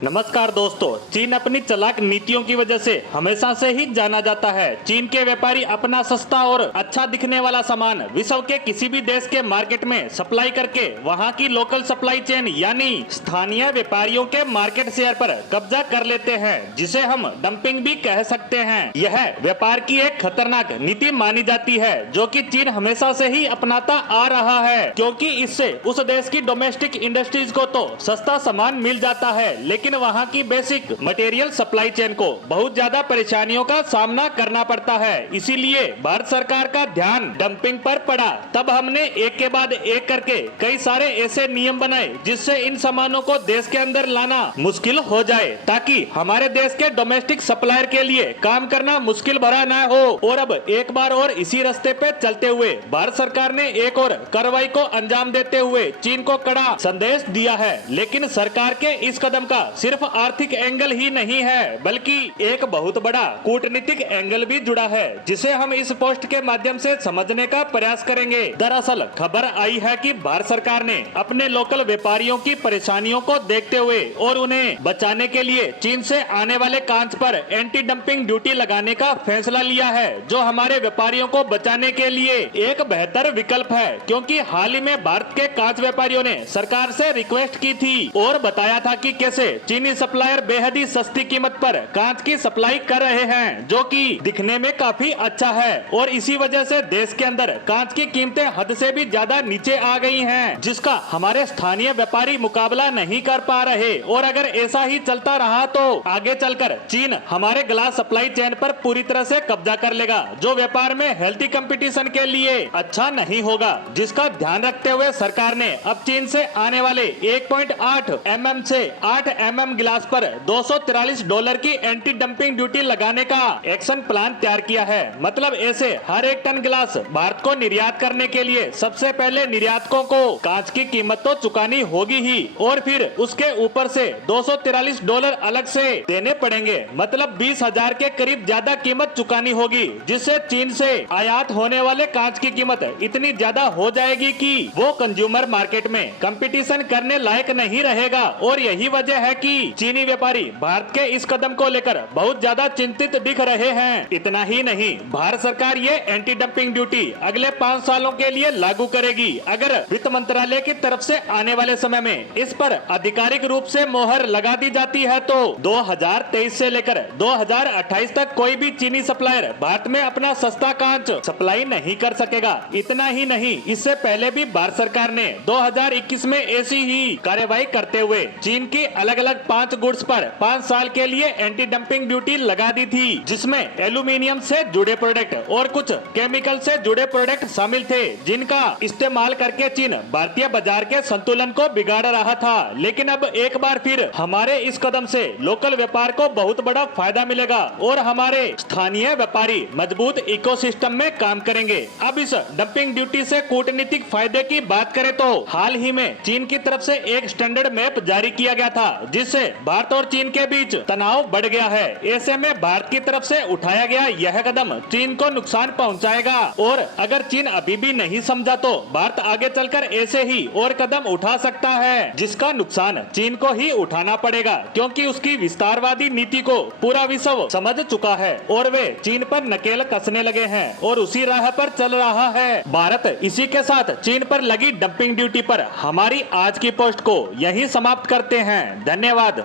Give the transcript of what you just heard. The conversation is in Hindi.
नमस्कार दोस्तों, चीन अपनी चालाक नीतियों की वजह से हमेशा से ही जाना जाता है। चीन के व्यापारी अपना सस्ता और अच्छा दिखने वाला सामान विश्व के किसी भी देश के मार्केट में सप्लाई करके वहां की लोकल सप्लाई चेन यानी स्थानीय व्यापारियों के मार्केट शेयर पर कब्जा कर लेते हैं, जिसे हम डंपिंग भी कह सकते हैं। यह व्यापार की एक खतरनाक नीति मानी जाती है जो कि चीन हमेशा से ही अपनाता आ रहा है, क्योंकि इससे उस देश की डोमेस्टिक इंडस्ट्रीज को तो सस्ता सामान मिल जाता है, लेकिन वहां की बेसिक मटेरियल सप्लाई चेन को बहुत ज्यादा परेशानियों का सामना करना पड़ता है। इसीलिए भारत सरकार का ध्यान डंपिंग पर पड़ा। तब हमने एक के बाद एक करके कई सारे ऐसे नियम बनाए जिससे इन सामानों को देश के अंदर लाना मुश्किल हो जाए, ताकि हमारे देश के डोमेस्टिक सप्लायर के लिए काम करना मुश्किल भरा न हो। और अब एक बार और इसी रास्ते पे चलते हुए भारत सरकार ने एक और कार्रवाई को अंजाम देते हुए चीन को कड़ा संदेश दिया है। लेकिन सरकार के इस कदम का सिर्फ आर्थिक एंगल ही नहीं है, बल्कि एक बहुत बड़ा कूटनीतिक एंगल भी जुड़ा है, जिसे हम इस पोस्ट के माध्यम से समझने का प्रयास करेंगे। दरअसल खबर आई है कि भारत सरकार ने अपने लोकल व्यापारियों की परेशानियों को देखते हुए और उन्हें बचाने के लिए चीन से आने वाले कांच पर एंटी डंपिंग ड्यूटी लगाने का फैसला लिया है, जो हमारे व्यापारियों को बचाने के लिए एक बेहतर विकल्प है। क्योंकि हाल ही में भारत के कांच व्यापारियों ने सरकार से रिक्वेस्ट की थी और बताया था कि कैसे चीनी सप्लायर बेहद ही सस्ती कीमत पर कांच की सप्लाई कर रहे हैं, जो कि दिखने में काफी अच्छा है। और इसी वजह से देश के अंदर कांच की कीमतें हद से भी ज्यादा नीचे आ गई हैं, जिसका हमारे स्थानीय व्यापारी मुकाबला नहीं कर पा रहे। और अगर ऐसा ही चलता रहा तो आगे चलकर चीन हमारे ग्लास सप्लाई चेन पर पूरी तरह से कब्जा कर लेगा, जो व्यापार में हेल्थी कंपटीशन के लिए अच्छा नहीं होगा। जिसका ध्यान रखते हुए सरकार ने अब चीन से आने वाले 1.8 mm से 8 mm गिलास पर $243 की एंटी डंपिंग ड्यूटी लगाने का एक्शन प्लान तैयार किया है। मतलब ऐसे हर एक टन गिलास भारत को निर्यात करने के लिए सबसे पहले निर्यातकों को कांच की कीमत तो चुकानी होगी ही, और फिर उसके ऊपर से $243 अलग से देने पड़ेंगे। मतलब 20,000 के करीब ज्यादा कीमत चुकानी होगी, जिससे चीन से आयात होने वाले कांच की कीमत इतनी ज्यादा हो जाएगी कि वो कंज्यूमर मार्केट में कंपटीशन करने लायक नहीं रहेगा। और यही वजह है कि चीनी व्यापारी भारत के इस कदम को लेकर बहुत ज्यादा चिंतित दिख रहे हैं। इतना ही नहीं, भारत सरकार ये एंटी डंपिंग ड्यूटी अगले 5 सालों के लिए लागू करेगी। अगर वित्त मंत्रालय की तरफ से आने वाले समय में इस पर आधिकारिक रूप से मोहर लगा दी जाती है तो 2023 से लेकर 2028 तक कोई भी चीनी सप्लायर भारत में अपना सस्ता कांच सप्लाई नहीं कर सकेगा। इतना ही नहीं, इससे पहले भी भारत सरकार ने 2021 में ऐसी ही कार्रवाई करते हुए चीन की अलग अलग 5 गुड्स पर 5 साल के लिए एंटी डंपिंग ड्यूटी लगा दी थी, जिसमें एल्यूमिनियम से जुड़े प्रोडक्ट और कुछ केमिकल से जुड़े प्रोडक्ट शामिल थे, जिनका इस्तेमाल करके चीन भारतीय बाजार के संतुलन को बिगाड़ रहा था। लेकिन अब एक बार फिर हमारे इस कदम से लोकल व्यापार को बहुत बड़ा फायदा मिलेगा और हमारे स्थानीय व्यापारी मजबूत इकोसिस्टम में काम करेंगे। अब इस डंपिंग ड्यूटी से कूटनीतिक फायदे की बात करें तो हाल ही में चीन की तरफ से एक स्टैंडर्ड मैप जारी किया गया था, जिससे भारत और चीन के बीच तनाव बढ़ गया है। ऐसे में भारत की तरफ से उठाया गया यह कदम चीन को नुकसान पहुंचाएगा, और अगर चीन अभी भी नहीं समझा तो भारत आगे चलकर ऐसे ही और कदम उठा सकता है, जिसका नुकसान चीन को ही उठाना पड़ेगा, क्योंकि उसकी विस्तारवादी नीति को पूरा विश्व समझ चुका है और वे चीन पर नकेल कसने लगे हैं और उसी राह पर चल रहा है। भारत इसी के साथ चीन पर लगी डंपिंग ड्यूटी पर हमारी आज की पोस्ट को यही समाप्त करते हैं। धन्यवाद।